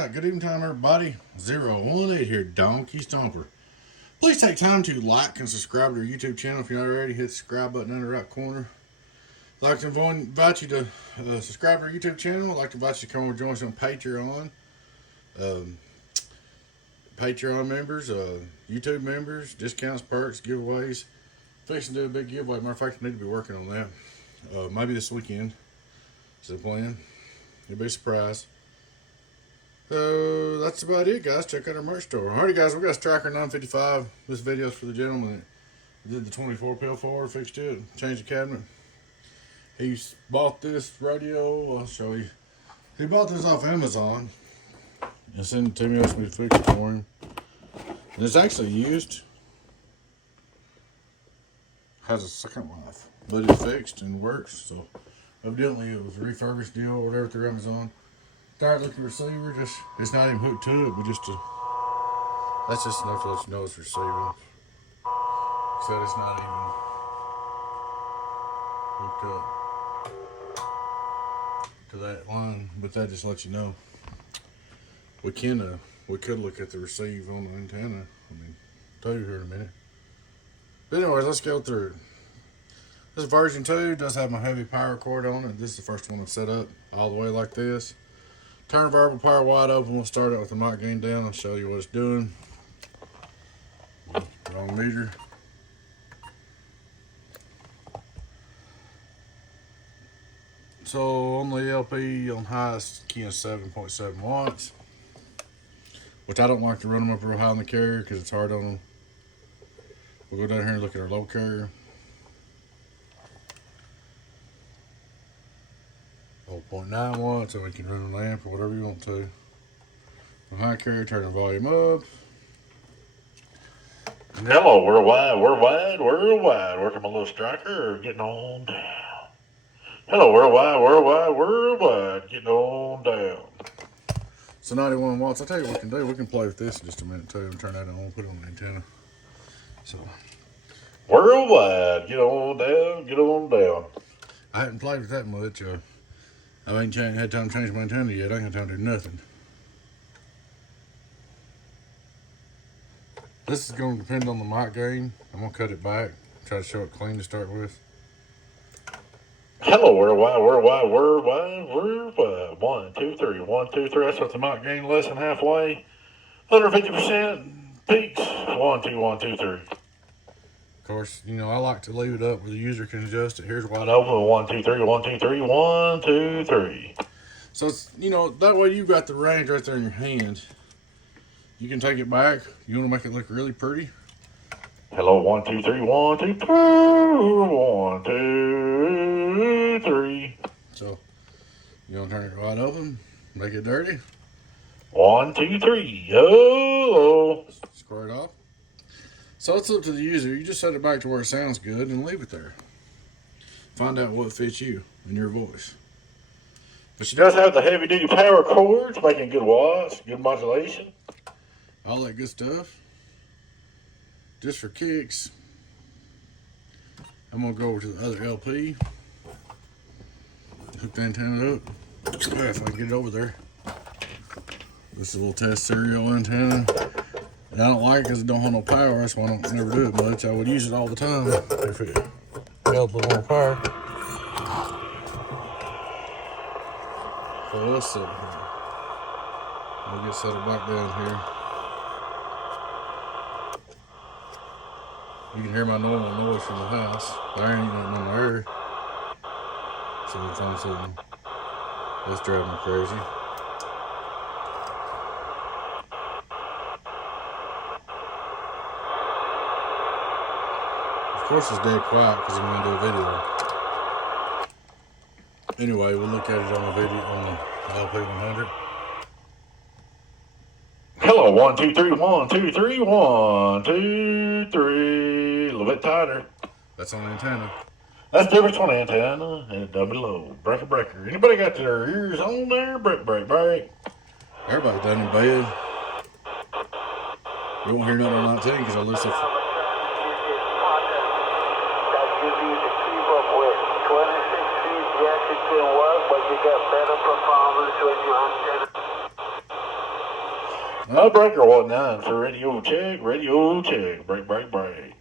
night, good evening time, everybody. 018 here, Donkey Stomper. Please take time to like and subscribe to our YouTube channel if you're not already. Hit the subscribe button in the right corner. I'd like to invite you to subscribe to our YouTube channel. I'd like to invite you to come and join us on Patreon. Patreon members, YouTube members, discounts, perks, giveaways. Fixing to do a big giveaway. Matter of fact, I need to be working on that. Maybe this weekend. Is the plan. You'll be surprised. So that's about it, guys. Check out our merch store. Alrighty, guys, we got a Stryker 955. This video is for the gentleman that did the 24 pill for, fixed it, changed the cabinet. He bought this radio. I'll show you. He bought this off Amazon and sent it to me. Asked me to fix it for him. And it's actually used. Has a second life, but it's fixed and works. So evidently it was a refurbished deal or whatever through Amazon. Start looking receiver, it's not even hooked to it, but that's just enough to let you know it's receiving. Said it's not even hooked up to that line, but that just lets you know. We could look at the receive on the antenna. Tell you here in a minute. But anyways, let's go through it. This version 2 does have my heavy power cord on it. This is the first one I've set up all the way like this. Turn variable power wide open. We'll start out with the mic gain down. I'll show you what it's doing. Wrong meter. So on the LP on highest key is 7.7 watts, which I don't like to run them up real high on the carrier because it's hard on them. We'll go down here and look at our low carrier. 0.9 watts, so we can run an amp or whatever you want to. On high carrier, turn the volume up. Hello, worldwide, working my little Stryker or getting on down. Hello, worldwide, getting on down. So 91 watts. I'll tell you what we can do. We can play with this in just a minute too and turn that on, put it on the antenna. So worldwide, get on down. I haven't played with that much. I ain't had time to change my antenna yet. I ain't had time to do nothing. This is going to depend on the mic gain. I'm going to cut it back. Try to show it clean to start with. Hello, worldwide. 1, 2, 3, 1, 2, 3. That's what the mic gain less than halfway. 150% peaks. 1, 2, 1, 2, 3. Of course, I like to leave it up where the user can adjust it. Here's wide open. 1, 2, 3, 1, 2, 3, 1, 2, 3. So it's, that way you've got the range right there in your hand. You can take it back. You want to make it look really pretty. Hello, 1, 2, 3, 1, 2, 3, 1, 2, 3. So you want to turn it wide open, make it dirty. 1, 2, 3. Oh. Square it off. So it's up to the user. You just set it back to where it sounds good and leave it there. Find out what fits you and your voice. But she does have the heavy duty power cords, making good watts, good modulation. All that good stuff. Just for kicks, I'm gonna go over to the other LP. Hook the antenna up. If I can get it over there. This is a little test serial antenna. And I don't like it because it don't have no power. That's why I don't never do it much. I would use it all the time if it held with more power. So let's set it here. We'll get settled back down here. You can hear my normal noise from the house. There ain't nothing on the air. So if I'm sitting, that's driving me crazy. Of course it's dead quiet because I'm going to do a video. Anyway, we'll look at it on the video on the LP100. Hello, 1, 2, 3, 1, 2, 3, 1, 2, 3. A little bit tighter. That's on the antenna. That's the difference between an antenna and a double low. Breaker. Anybody got their ears on there? Break. Everybody's done in bed. You won't hear nothing on 19 because I listen. Breaker 19 for radio check, radio check. Break, break, break. It's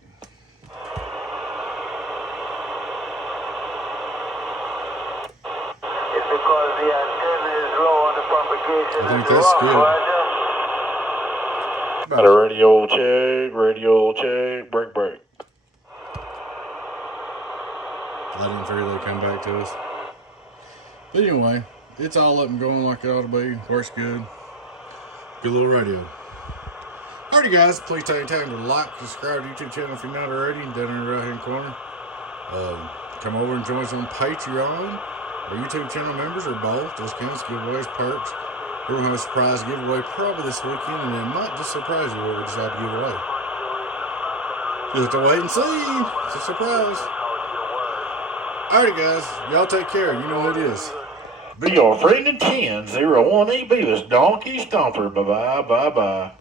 because the antenna is low on the propagation. I think that's good. Got a radio check, break, break. I didn't figure they'd come back to us. But anyway, it's all up and going like it ought to be. Works good. Good little radio. Alrighty guys, please take time to like, subscribe to the YouTube channel if you're not already, down in the right hand corner. Come over and join us on Patreon. Our YouTube channel members are both. Discounts, giveaways, perks. We're going to have a surprise giveaway probably this weekend, and it might just surprise you what we decide to give away. You'll have to wait and see. It's a surprise. Alright guys, y'all take care. You know who it is. Be your friend in 10-018B. This Donkey Stomper. Bye-bye, bye-bye.